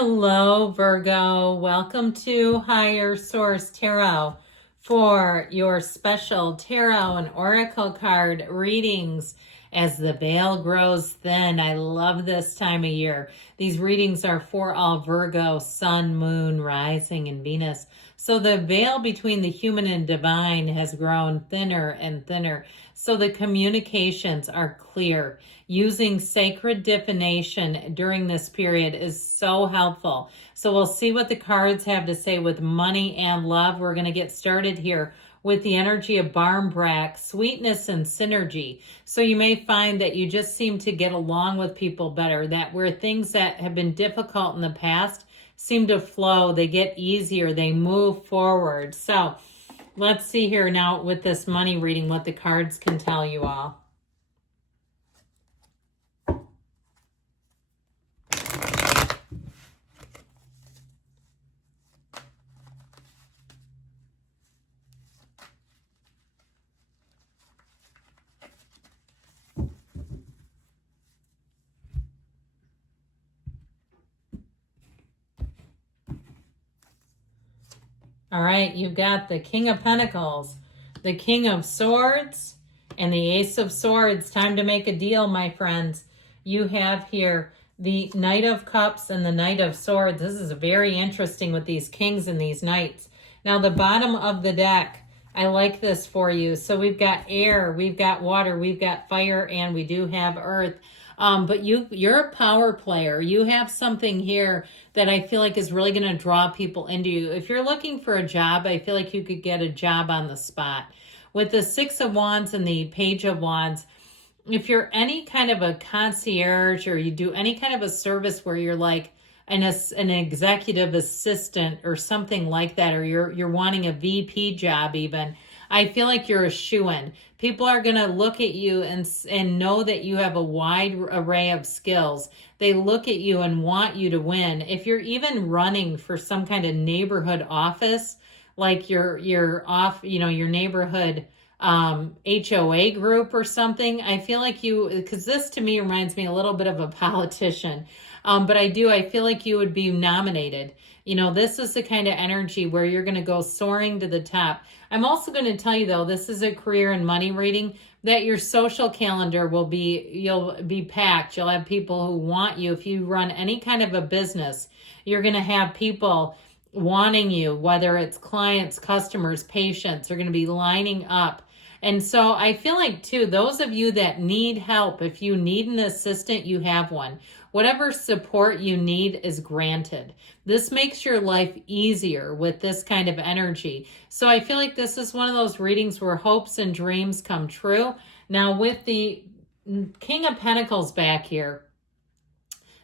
Hello, Virgo. Welcome to Higher Source Tarot for your special tarot and oracle card readings as the veil grows thin. I love this time of year. These readings are for all Virgo, Sun, Moon, Rising, and Venus. So the veil between the human and divine has grown thinner and thinner. So the communications are clear. Using sacred divination during this period is so helpful. So we'll see what the cards have to say with money and love. We're going to get started here with the energy of Barmbrack, sweetness and synergy. So you may find that you just seem to get along with people better, that where things that have been difficult in the past seem to flow, they get easier, they move forward. So let's see here now with this money reading what the cards can tell you all. All right, you've got the King of Pentacles, the King of Swords, and the Ace of Swords. Time to make a deal, my friends. You have here the Knight of Cups and the Knight of Swords. This is very interesting with these kings and these knights. Now, the bottom of the deck, I like this for you. So we've got air, we've got water, we've got fire, and we do have earth. But you're a power player. You have something here that I feel like is really going to draw people into you. If you're looking for a job, I feel like you could get a job on the spot. With the Six of Wands and the Page of Wands, if you're any kind of a concierge or you do any kind of a service where you're like an executive assistant or something like that, or you're wanting a VP job even, I feel like you're a shoo-in. People are going to look at you and know that you have a wide array of skills. They look at you and want you to win. If you're even running for some kind of neighborhood office, like your neighborhood HOA group or something, I feel like because this to me reminds me a little bit of a politician. But I feel like you would be nominated. This is the kind of energy where you're going to go soaring to the top. I'm also going to tell you, though, this is a career and money reading, that your social calendar you'll be packed. You'll have people who want you. If you run any kind of a business, you're going to have people wanting you, whether it's clients, customers, patients, are going to be lining up. And so I feel like, too, those of you that need help, if you need an assistant, you have one. Whatever support you need is granted. This makes your life easier with this kind of energy. So I feel like this is one of those readings where hopes and dreams come true. Now, with the King of Pentacles back here,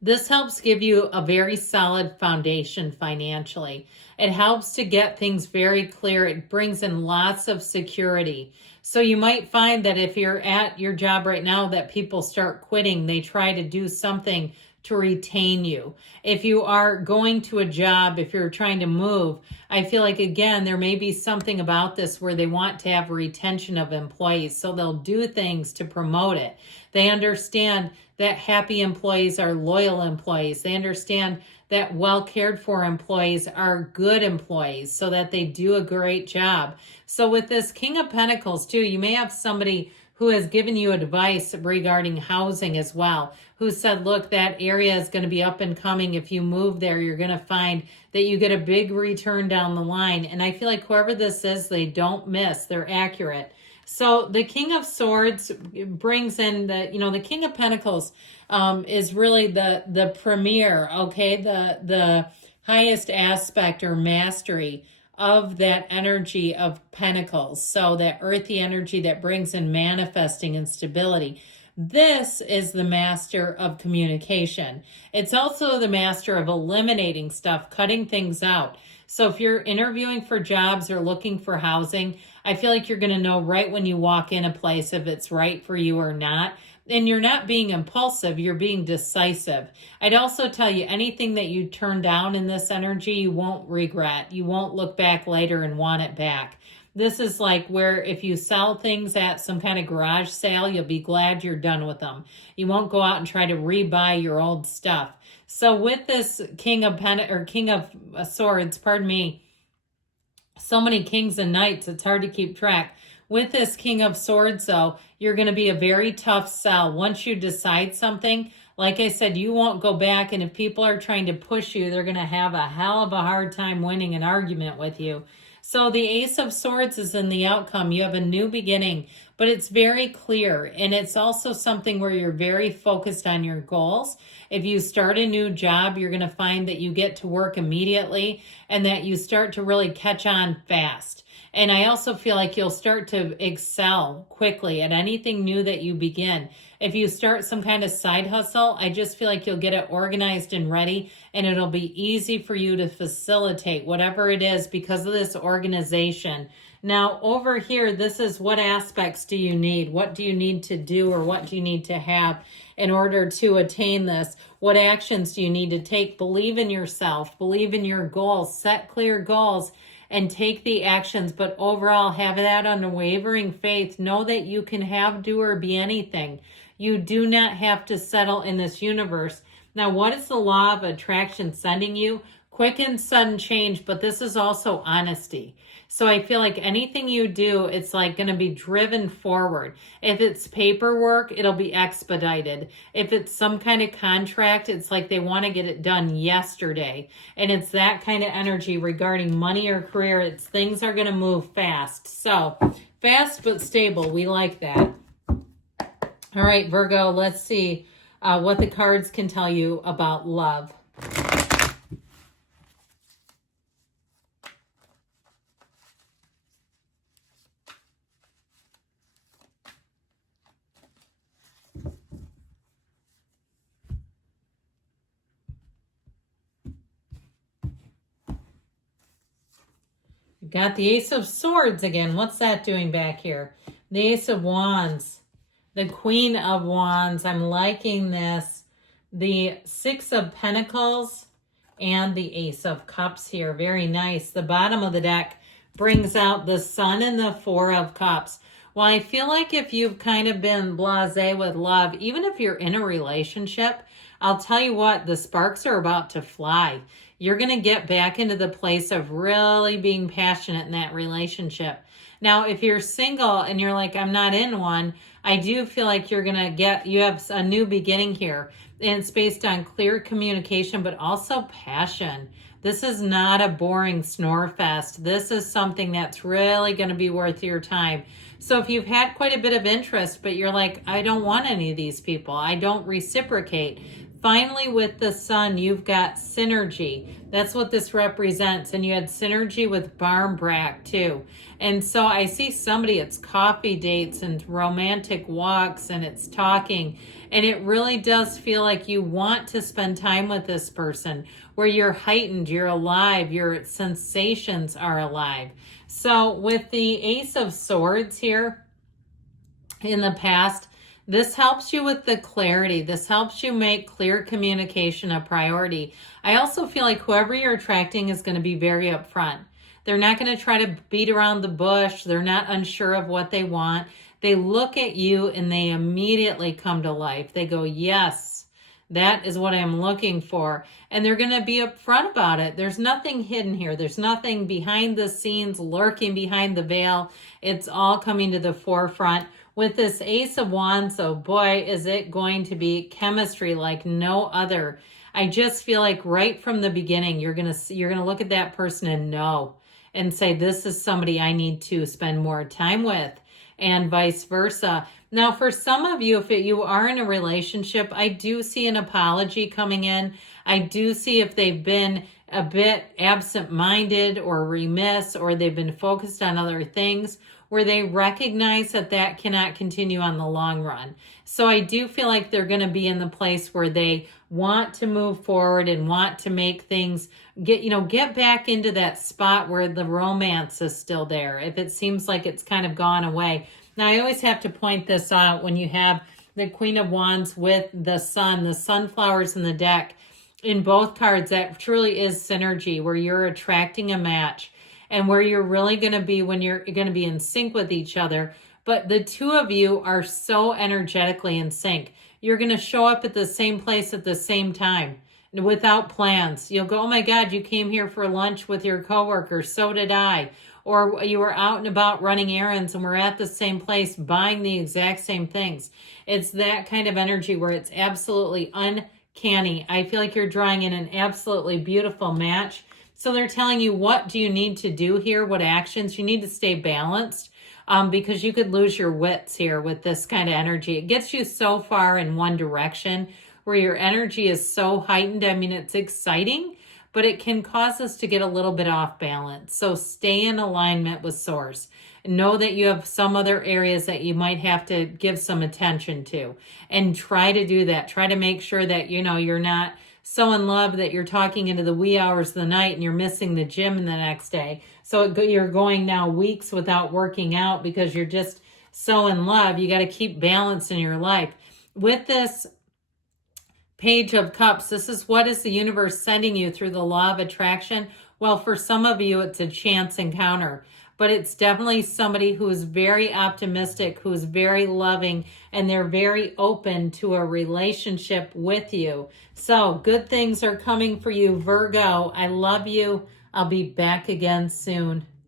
this helps give you a very solid foundation financially. It helps to get things very clear. It brings in lots of security. So you might find that if you're at your job right now that people start quitting, they try to do something to retain you. If you are going to a job, if you're trying to move, I feel like, again, there may be something about this where they want to have retention of employees. So they'll do things to promote it. They understand that happy employees are loyal employees. They understand that well cared for employees are good employees, so that they do a great job. So with this King of Pentacles too, you may have somebody who has given you advice regarding housing as well, who said, look, that area is going to be up and coming. If you move there, you're going to find that you get a big return down the line. And I feel like whoever this is, they don't miss. They're accurate. So the King of Swords brings in the King of Pentacles is really the premier, okay, the highest aspect or mastery of that energy of Pentacles. So that earthy energy that brings in manifesting and stability. This is the master of communication. It's also the master of eliminating stuff, cutting things out. So if you're interviewing for jobs or looking for housing, I feel like you're going to know right when you walk in a place if it's right for you or not. And you're not being impulsive, you're being decisive. I'd also tell you, anything that you turn down in this energy, you won't regret. You won't look back later and want it back. This is like where if you sell things at some kind of garage sale, you'll be glad you're done with them. You won't go out and try to rebuy your old stuff. So with this King of Swords, pardon me, so many kings and knights, it's hard to keep track. With this King of Swords, though, you're going to be a very tough sell. Once you decide something, like I said, you won't go back. And if people are trying to push you, they're going to have a hell of a hard time winning an argument with you. So the Ace of Swords is in the outcome. You have a new beginning, but it's very clear. And it's also something where you're very focused on your goals. If you start a new job, you're going to find that you get to work immediately and that you start to really catch on fast. And I also feel like you'll start to excel quickly at anything new that you begin. If you start some kind of side hustle, I just feel like you'll get it organized and ready, and it'll be easy for you to facilitate whatever it is because of this organization. Now, over here, this is what aspects do you need? What do you need to do, or what do you need to have in order to attain this? What actions do you need to take? Believe in yourself. Believe in your goals. Set clear goals and take the actions. But overall, have that unwavering faith. Know that you can have, do, or be anything. You do not have to settle in this universe. Now, what is the law of attraction sending you? Quick and sudden change, but this is also honesty. So I feel like anything you do, it's like going to be driven forward. If it's paperwork, it'll be expedited. If it's some kind of contract, it's like they want to get it done yesterday. And it's that kind of energy regarding money or career. It's things are going to move fast. So fast but stable. We like that. All right, Virgo, let's see what the cards can tell you about love. You got the Ace of Swords again. What's that doing back here? The Ace of Wands. The Queen of Wands. I'm liking this. The Six of Pentacles and the Ace of Cups here. Very nice. The bottom of the deck brings out the Sun and the Four of Cups. Well, I feel like if you've kind of been blasé with love, even if you're in a relationship, I'll tell you what, the sparks are about to fly. You're going to get back into the place of really being passionate in that relationship. Now, if you're single and you're like, I'm not in one, I do feel like you're going to you have a new beginning here. And it's based on clear communication, but also passion. This is not a boring snore fest. This is something that's really going to be worth your time. So if you've had quite a bit of interest, but you're like, I don't want any of these people, I don't reciprocate. Finally, with the Sun, you've got synergy. That's what this represents. And you had synergy with Barmbrack too. And so I see somebody, it's coffee dates and romantic walks and it's talking. And it really does feel like you want to spend time with this person where you're heightened, you're alive, your sensations are alive. So with the Ace of Swords here in the past, this helps you with the clarity. This helps you make clear communication a priority. I also feel like whoever you're attracting is going to be very upfront. They're not going to try to beat around the bush. They're not unsure of what they want. They look at you and they immediately come to life. They go, yes, that is what I'm looking for. And they're going to be upfront about it. There's nothing hidden here. There's nothing behind the scenes, lurking behind the veil. It's all coming to the forefront. With this Ace of Wands, oh boy, is it going to be chemistry like no other. I just feel like right from the beginning, you're gonna look at that person and know and say, this is somebody I need to spend more time with, and vice versa. Now, for some of you, if you are in a relationship, I do see an apology coming in. I do see if they've been a bit absent-minded or remiss, or they've been focused on other things, where they recognize that that cannot continue on the long run. So I do feel like they're going to be in the place where they want to move forward and want to make things get back into that spot where the romance is still there. If it seems like it's kind of gone away. Now, I always have to point this out when you have the Queen of Wands with the Sun, the sunflowers in the deck. In both cards, that truly is synergy where you're attracting a match. and where you're really going to be when you're going to be in sync with each other. But the two of you are so energetically in sync. You're going to show up at the same place at the same time without plans. You'll go, oh my God, you came here for lunch with your coworker. So did I. Or you were out and about running errands and we're at the same place buying the exact same things. It's that kind of energy where it's absolutely uncanny. I feel like you're drawing in an absolutely beautiful match. So they're telling you, what do you need to do here? What actions? You need to stay balanced because you could lose your wits here with this kind of energy. It gets you so far in one direction where your energy is so heightened. I mean, it's exciting, but it can cause us to get a little bit off balance. So stay in alignment with Source. Know that you have some other areas that you might have to give some attention to, and try to do that. Try to make sure that, you're not so in love that you're talking into the wee hours of the night and you're missing the gym the next day. So you're going now weeks without working out because you're just so in love. You got to keep balance in your life. With this Page of Cups, this is what is the universe sending you through the law of attraction? Well, for some of you, it's a chance encounter, but it's definitely somebody who is very optimistic, who is very loving, and they're very open to a relationship with you. So good things are coming for you, Virgo. I love you. I'll be back again soon.